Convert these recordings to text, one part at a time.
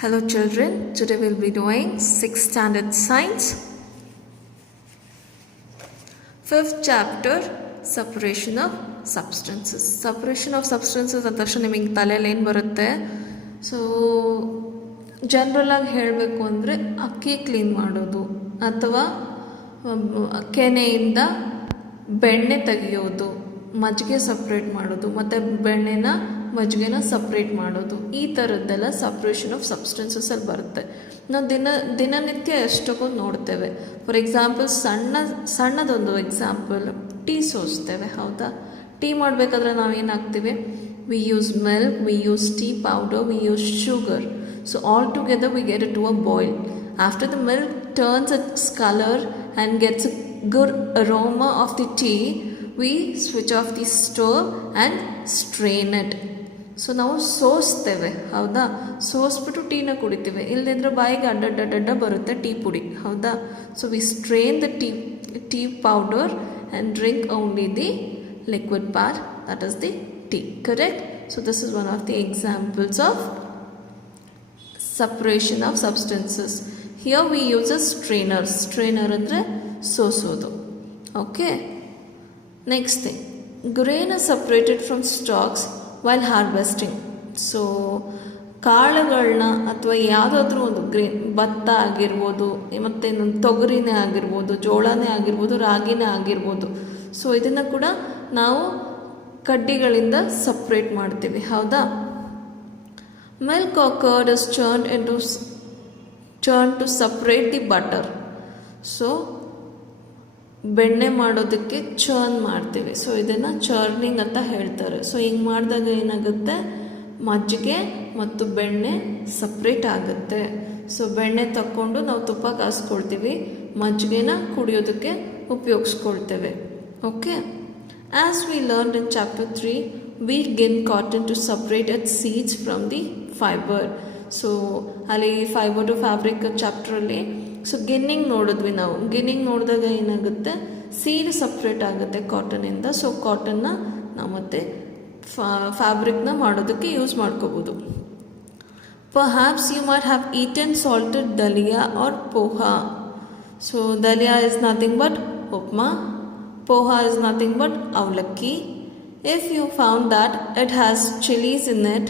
Hello children, today we'll be doing 6th standard science. 5th chapter, separation of substances. Separation of substances ಅಂದ ತಕ್ಷಣ ನಿಮಗೆ ತಲೆಯಲ್ಲಿ ಏನು ಬರುತ್ತೆ? ಸೊ ಜನರಲಾಗಿ ಹೇಳಬೇಕು ಅಂದರೆ ಅಕ್ಕಿ ಕ್ಲೀನ್ ಮಾಡೋದು ಅಥವಾ ಕೆನೆಯಿಂದ ಬೆಣ್ಣೆ ತೆಗೆಯೋದು, ಮಜ್ಜಿಗೆ ಸಪ್ರೇಟ್ ಮಾಡೋದು ಮತ್ತು ಬೆಣ್ಣೆನ ಮಜ್ಜಿಗೆನ ಸಪ್ರೇಟ್ ಮಾಡೋದು, ಈ ಥರದ್ದೆಲ್ಲ ಸಪ್ರೇಷನ್ ಆಫ್ ಸಬ್ಸ್ಟೆನ್ಸಸಲ್ಲಿ ಬರುತ್ತೆ. ನಾವು ದಿನನಿತ್ಯ ಎಷ್ಟೊಂದು ನೋಡ್ತೇವೆ. ಫಾರ್ ಎಕ್ಸಾಂಪಲ್ ಸಣ್ಣದೊಂದು ಎಕ್ಸಾಂಪಲ್, ಟೀ ಸೋಸ್ತೇವೆ, ಹೌದಾ? ಟೀ ಮಾಡಬೇಕಾದ್ರೆ ನಾವೇನು ಹಾಕ್ತೀವಿ? We use milk, we use tea powder, we use sugar. So all together we get it to a boil. After the milk turns its colour and gets a good aroma of the tea, we switch off the stove and strain it. So ನಾವು ಸೋಸ್ತೇವೆ, ಹೌದಾ? ಸೋಸ್ಬಿಟ್ಟು ಟೀನ ಕುಡಿತೀವಿ, ಇಲ್ಲದಿದ್ರೆ ಬಾಯಿಗೆ ಅಡ್ಡ ಬರುತ್ತೆ tea ಪುಡಿ, ಹೌದಾ? So we strain the tea powder and drink only the liquid part, that is the tea, correct? So this is one of the examples of separation of substances. Here we use a strainer. Strainer ಅಂದರೆ ಸೋಸೋದು. Okay. Next thing, grain is separated from stalks while harvesting. So ಕಾಳುಗಳನ್ನ ಅಥವಾ ಯಾವುದಾದ್ರೂ ಒಂದು grain, ಭತ್ತ ಆಗಿರ್ಬೋದು, ಮತ್ತು ಇನ್ನೊಂದು ತೊಗರಿನೇ ಆಗಿರ್ಬೋದು, ಜೋಳನೇ ಆಗಿರ್ಬೋದು, ರಾಗಿನೇ ಆಗಿರ್ಬೋದು. ಸೊ ಇದನ್ನು ಕೂಡ ನಾವು ಕಡ್ಡಿಗಳಿಂದ ಸಪ್ರೇಟ್ ಮಾಡ್ತೀವಿ, ಹೌದಾ? Milk or curd is churned to separate the butter. So ಬೆಣ್ಣೆ ಮಾಡೋದಕ್ಕೆ ಚರ್ನ್ ಮಾಡ್ತೀವಿ. ಸೊ ಇದನ್ನು ಚರ್ನಿಂಗ್ ಅಂತ ಹೇಳ್ತಾರೆ. ಸೊ ಹಿಂಗೆ ಮಾಡಿದಾಗ ಏನಾಗುತ್ತೆ? ಮಜ್ಜಿಗೆ ಮತ್ತು ಬೆಣ್ಣೆ ಸಪ್ರೇಟ್ ಆಗುತ್ತೆ. ಸೊ ಬೆಣ್ಣೆ ತಕ್ಕೊಂಡು ನಾವು ತುಪ್ಪ ಕಾಸ್ಕೊಳ್ತೀವಿ, ಮಜ್ಜಿಗೆನ ಕುಡಿಯೋದಕ್ಕೆ ಉಪಯೋಗಿಸ್ಕೊಳ್ತೇವೆ. Okay. As we learn in chapter 3, we gin cotton to separate its seeds from the fibre. So ಅಲ್ಲಿ ಫೈಬರ್ ಟು ಫ್ಯಾಬ್ರಿಕ್ ಚಾಪ್ಟ್ರಲ್ಲಿ ಸೊ ಗಿನ್ನಿಂಗ್ ನೋಡಿದ್ವಿ ನಾವು. ಗಿನ್ನಿಂಗ್ ನೋಡಿದಾಗ ಏನಾಗುತ್ತೆ? ಸೀಡ್ ಸಪ್ರೇಟ್ ಆಗುತ್ತೆ ಕಾಟನಿಂದ. ಸೊ ಕಾಟನ್ನ ನಾವು ಮತ್ತೆ ಫ್ಯಾಬ್ರಿಕ್ನ ಮಾಡೋದಕ್ಕೆ ಯೂಸ್ ಮಾಡ್ಕೋಬೋದು. Perhaps you might have eaten salted dalia or poha. So dalia is nothing but upma, poha is nothing but avalakki. If you found that it has chilies in it,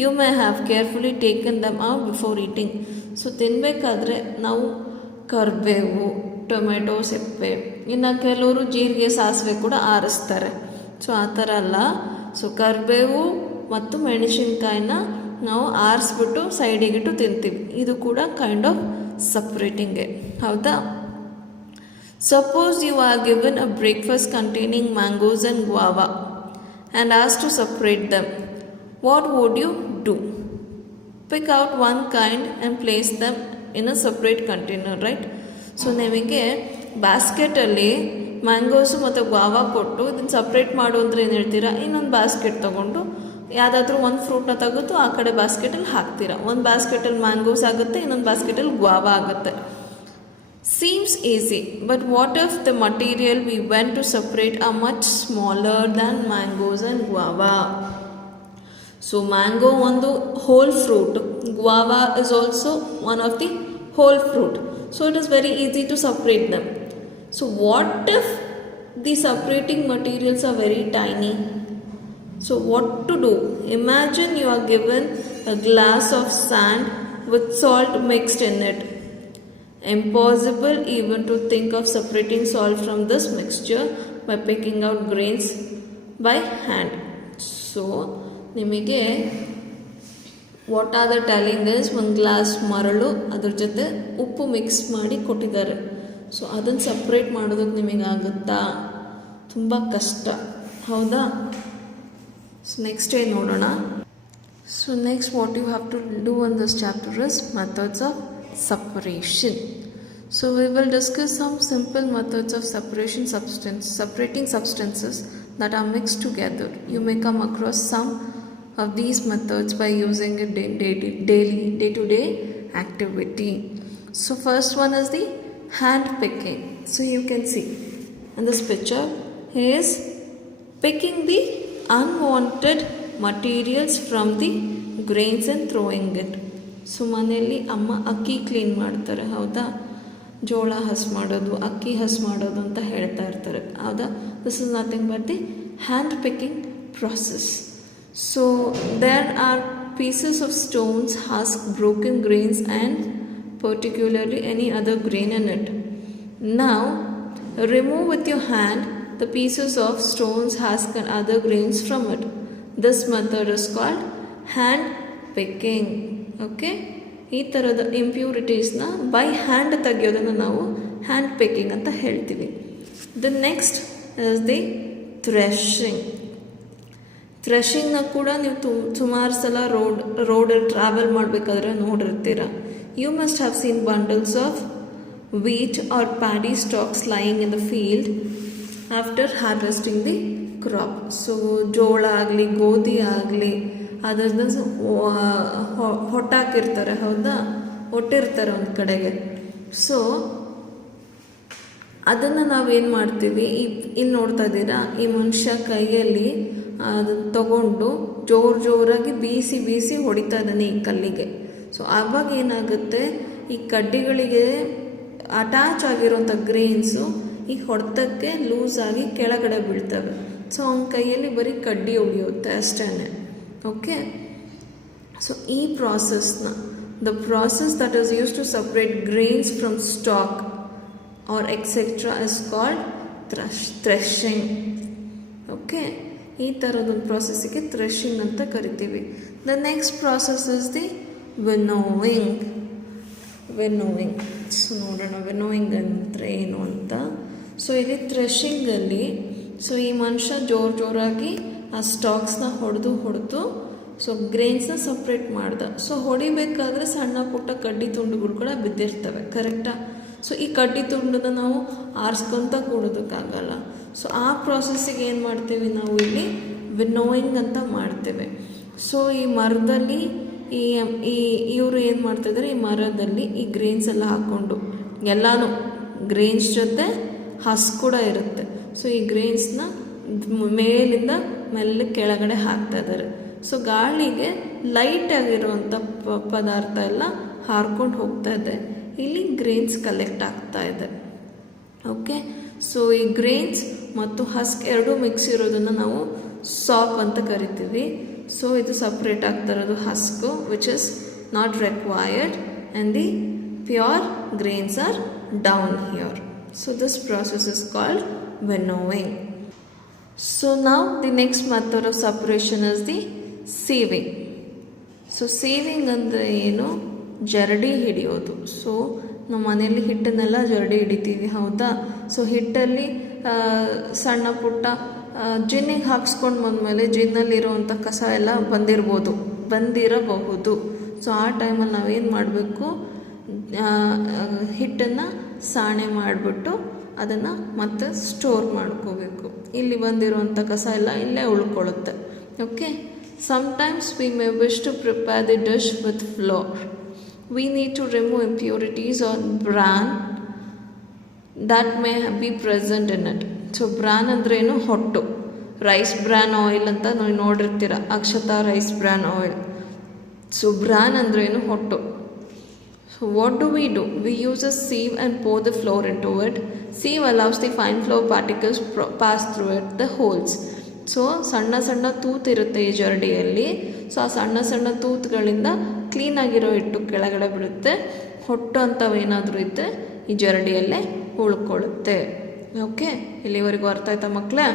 you may have carefully taken them out before eating. So ತಿನ್ನಬೇಕಾದ್ರೆ ನಾವು ಕರಿಬೇವು, tomato ಸಿಪ್ಪೆ, ಇನ್ನು ಕೆಲವರು ಜೀರಿಗೆ, ಸಾಸಿವೆ ಕೂಡ ಆರಿಸ್ತಾರೆ. So ಆ ಥರ ಅಲ್ಲ. ಸೊ ಕರಿಬೇವು ಮತ್ತು ಮೆಣಸಿನ್ಕಾಯಿನ ನಾವು ಆರಿಸ್ಬಿಟ್ಟು ಸೈಡಿಗಿಟ್ಟು ತಿಂತೀವಿ. ಇದು ಕೂಡ ಕೈಂಡ್ ಆಫ್ ಸಪ್ರೇಟಿಂಗೇ, ಹೌದಾ? Suppose you are given a breakfast containing mangoes and guava and asked to separate them. What would you do? Pick out one kind and place them in a separate container, right? So ನಿಮಗೆ ಬ್ಯಾಸ್ಕೆಟಲ್ಲಿ ಮ್ಯಾಂಗೋಸು ಮತ್ತು guava ಕೊಟ್ಟು ಇದನ್ನು separate ಮಾಡು ಅಂದರೆ ಏನು ಹೇಳ್ತೀರಾ? ಇನ್ನೊಂದು basket ತೊಗೊಂಡು ಯಾವುದಾದ್ರೂ ಒಂದು ಫ್ರೂಟ್ನ ತೆಗೆದು ಆ ಕಡೆ ಬ್ಯಾಸ್ಕೆಟಲ್ಲಿ ಹಾಕ್ತೀರಾ. ಒಂದು ಬ್ಯಾಸ್ಕೆಟಲ್ಲಿ ಮ್ಯಾಂಗೋಸ್ ಆಗುತ್ತೆ, ಇನ್ನೊಂದು ಬ್ಯಾಸ್ಕೆಟಲ್ಲಿ ಗ್ವಾವಾ ಆಗುತ್ತೆ. Seems easy, but what if the material we went to separate are much smaller than mangoes and guava? So mango ಒಂದು whole fruit, guava is also one of the whole fruit. So it is very easy to separate them. So what if the separating materials are very tiny? So what to do? Imagine you are given a glass of sand with salt mixed in it. Impossible even to think of separating salt from this mixture by picking out grains by hand. So ನಿಮಗೆ what are the telling is, ಒಂದು glass ಮರಳು ಅದ್ರ ಜೊತೆ ಉಪ್ಪು mix ಮಾಡಿ ಕೊಟ್ಟಿದ್ದಾರೆ. So ಅದನ್ನು separate ಮಾಡೋದಕ್ಕೆ ನಿಮಗಾಗುತ್ತಾ? ತುಂಬ ಕಷ್ಟ, ಹೌದಾ? ಸೊ ನೆಕ್ಸ್ಟ್ ಏನು ನೋಡೋಣ. So next what you have to do in this chapter is methods of separation. So we will discuss some simple methods of separating substances that are mixed together. You may come across some of these methods by using it day-to-day activity. So first one is the hand picking. So you can see in this picture, he is picking the unwanted materials from the grains and throwing it. So ಮನೆಯಲ್ಲಿ ಅಮ್ಮ ಅಕ್ಕಿ clean ಮಾಡ್ತಾರೆ, ಹೌದಾ? ಜೋಳ ಹಸ್ ಮಾಡೋದು, ಅಕ್ಕಿ ಹಸ್ ಮಾಡೋದು ಅಂತ ಹೇಳ್ತಾ ಇರ್ತಾರೆ, ಹೌದಾ? This is nothing but the hand picking process. So there are pieces of stones, husk, broken grains and particularly any other grain in it. Now remove with your hand the pieces of stones, husk and other grains from it. This method is called hand picking. Okay, ಈ ಥರದ ಇಂಪ್ಯೂರಿಟೀಸ್ನ by hand ತೆಗೆಯೋದನ್ನು ನಾವು hand picking ಅಂತ ಹೇಳ್ತೀವಿ. The next is the threshing. ಥ್ರೆಶಿಂಗ್ನ ಕೂಡ ನೀವು ಸುಮಾರು ಸಲ ರೋಡಲ್ಲಿ ಟ್ರಾವೆಲ್ ಮಾಡಬೇಕಾದ್ರೆ ನೋಡಿರ್ತೀರ. You must have seen bundles of wheat or paddy stalks lying in the field after harvesting the crop. So ಜೋಳ ಆಗಲಿ ಗೋಧಿ ಆಗಲಿ ಅದನ್ನು ಹೊಟ್ಟಾಕಿರ್ತಾರೆ, ಹೌದಾ? ಹೊಟ್ಟಿರ್ತಾರೆ ಒಂದು ಕಡೆಗೆ. ಸೊ ಅದನ್ನು ನಾವೇನು ಮಾಡ್ತೀವಿ, ಇಲ್ಲಿ ನೋಡ್ತಾ ಇದ್ದೀರಾ, ಈ ಮನುಷ್ಯ ಕೈಯಲ್ಲಿ ಅದನ್ನು ತಗೊಂಡು ಜೋರಾಗಿ ಬೀಸಿ ಹೊಡಿತಾ ಇದ್ದಾನೆ ಈ ಕಲ್ಲಿಗೆ. ಸೊ ಆವಾಗ ಏನಾಗುತ್ತೆ, ಈ ಕಡ್ಡಿಗಳಿಗೆ ಅಟ್ಯಾಚ್ ಆಗಿರೋಂಥ ಗ್ರೇನ್ಸು ಈ ಹೊಡೆತಕ್ಕೆ ಲೂಸ್ ಆಗಿ ಕೆಳಗಡೆ ಬೀಳ್ತವೆ. ಸೊ ಅವನ ಕೈಯಲ್ಲಿ ಬರೀ ಕಡ್ಡಿ ಉಳಿಯುತ್ತೆ ಅಷ್ಟೇ. ಓಕೆ, ಸೊ ಈ ಪ್ರಾಸೆಸ್ನ the process that is use to separate grains from stalk or etcetera is called threshing. Okay, ಈ ಥರದೊಂದು ಪ್ರಾಸೆಸ್ಸಿಗೆ ಥ್ರೆಶಿಂಗ್ ಅಂತ ಕರಿತೀವಿ. The next process is the winnowing. So ನೋಡೋಣ ವಿನ್ನೋವಿಂಗ್ ಅಂದರೆ ಏನು ಅಂತ. ಸೊ ಇಲ್ಲಿ ಥ್ರೆಶಿಂಗಲ್ಲಿ ಸೊ ಈ ಮನುಷ್ಯ ಜೋರಾಗಿ ಆ ಸ್ಟಾಕ್ಸ್ನ ಹೊಡೆದು ಸೊ ಗ್ರೇನ್ಸ್ನ ಸಪ್ರೇಟ್ ಮಾಡ್ದ. ಸೊ ಹೊಡಿಬೇಕಾದ್ರೆ ಸಣ್ಣ ಪುಟ್ಟ ಕಡ್ಡಿ ತುಂಡುಗಳು ಕೂಡ ಬಿದ್ದಿರ್ತವೆ, ಕರೆಕ್ಟಾ? ಸೊ ಈ ಕಡ್ಡಿ ತುಂಡನ್ನ ನಾವು ಆರಿಸ್ಕೊತ ಕೊಡೋದಕ್ಕಾಗಲ್ಲ. ಸೊ ಆ ಪ್ರಾಸೆಸ್ಸಿಗೆ ಏನು ಮಾಡ್ತೀವಿ ನಾವು ಇಲ್ಲಿ ವಿನ್ನೋಯಿಂಗ್ ಅಂತ ಮಾಡ್ತೇವೆ. ಸೊ ಈ ಮರದಲ್ಲಿ ಇವರು ಏನು ಮಾಡ್ತಿದ್ದಾರೆ, ಈ ಮರದಲ್ಲಿ ಈ ಗ್ರೇನ್ಸ್ ಎಲ್ಲ ಹಾಕ್ಕೊಂಡು ಎಲ್ಲನೂ ಗ್ರೇನ್ಸ್ ಜೊತೆ ಹಸ್ ಕೂಡ ಇರುತ್ತೆ. ಸೊ ಈ ಗ್ರೇನ್ಸ್ನ ಮೇಲಿಂದ ಮೆಲ್ಲ ಕೆಳಗಡೆ ಹಾಕ್ತಾ ಇದ್ದಾರೆ. ಸೊ ಗಾಳಿಗೆ ಲೈಟಾಗಿರುವಂಥ ಪದಾರ್ಥ ಎಲ್ಲ ಹಾರ್ಕೊಂಡು ಹೋಗ್ತಾ ಇದೆ. ಇಲ್ಲಿ ಗ್ರೇನ್ಸ್ ಕಲೆಕ್ಟ್ ಆಗ್ತಾ ಇದೆ. ಓಕೆ, ಸೊ ಈ ಗ್ರೇನ್ಸ್ ಮತ್ತು ಹಸ್ಕ್ ಎರಡೂ ಮಿಕ್ಸ್ ಇರೋದನ್ನು ನಾವು ಸಾಪ್ ಅಂತ ಕರಿತೀವಿ. ಸೊ ಇದು ಸಪ್ರೇಟ್ ಆಗ್ತಾ ಇರೋದು husk, which is not required, and the pure grains are down here. So this process is called winnowing. So ನಾವು the next method of separation is the sieving. So sieving ಅಂದರೆ ಏನು? ಜರಡಿ ಹಿಡಿಯೋದು. So ನಾವು ಮನೆಯಲ್ಲಿ ಹಿಟ್ಟನ್ನೆಲ್ಲ ಜರಡಿ ಹಿಡಿತೀವಿ, ಹೌದಾ? ಸೊ ಹಿಟ್ಟಲ್ಲಿ ಸಣ್ಣ ಪುಟ್ಟ ಜಿನ್ನಿಗೆ ಹಾಕ್ಸ್ಕೊಂಡು ಬಂದಮೇಲೆ ಜಿನ್ನಲ್ಲಿರೋವಂಥ ಕಸ ಎಲ್ಲ ಬಂದಿರಬಹುದು. ಸೊ ಆ ಟೈಮಲ್ಲಿ ನಾವೇನು ಮಾಡಬೇಕು, ಹಿಟ್ಟನ್ನು ಸಾಣೆ ಮಾಡಿಬಿಟ್ಟು ಅದನ್ನು ಮತ್ತೆ ಸ್ಟೋರ್ ಮಾಡ್ಕೋಬೇಕು. ಇಲ್ಲಿ ಬಂದಿರುವಂಥ ಕಸ ಎಲ್ಲ ಇಲ್ಲೇ ಉಳ್ಕೊಳ್ಳುತ್ತೆ. Okay, sometimes we may wish to prepare the dish with flour. We need to remove impurities or bran that may be present in it. So bran ಅಂದ್ರೇನು? ಹೊಟ್ಟು. ರೈಸ್ ಬ್ರಾನ್ ಆಯಿಲ್ ಅಂತ ನಾವು ನೋಡಿರ್ತೀರ, Akshata rice bran oil. So bran ಅಂದ್ರೇನು? ಹೊಟ್ಟು. So what do? We use a sieve and pour the flour into it. Sieve allows the fine flour particles pass through it, the holes. So ಸಣ್ಣ ತೂತು ಇರುತ್ತೆ ಈ ಜರಡಿಯಲ್ಲಿ. So ಆ ಸಣ್ಣ ತೂತುಗಳಿಂದ ಕ್ಲೀನಾಗಿರೋ ಹಿಟ್ಟು ಕೆಳಗಡೆ ಬಿಡುತ್ತೆ. ಹೊಟ್ಟು ಅಂಥವೇನಾದರೂ ಇದ್ದರೆ ಈ ಜರಡಿಯಲ್ಲೇ ಉಳ್ಕೊಳ್ಳುತ್ತೆ. ಓಕೆ, ಇಲ್ಲಿವರೆಗೂ ಅರ್ಥ ಆಯ್ತಾ ಮಕ್ಕಳೇ?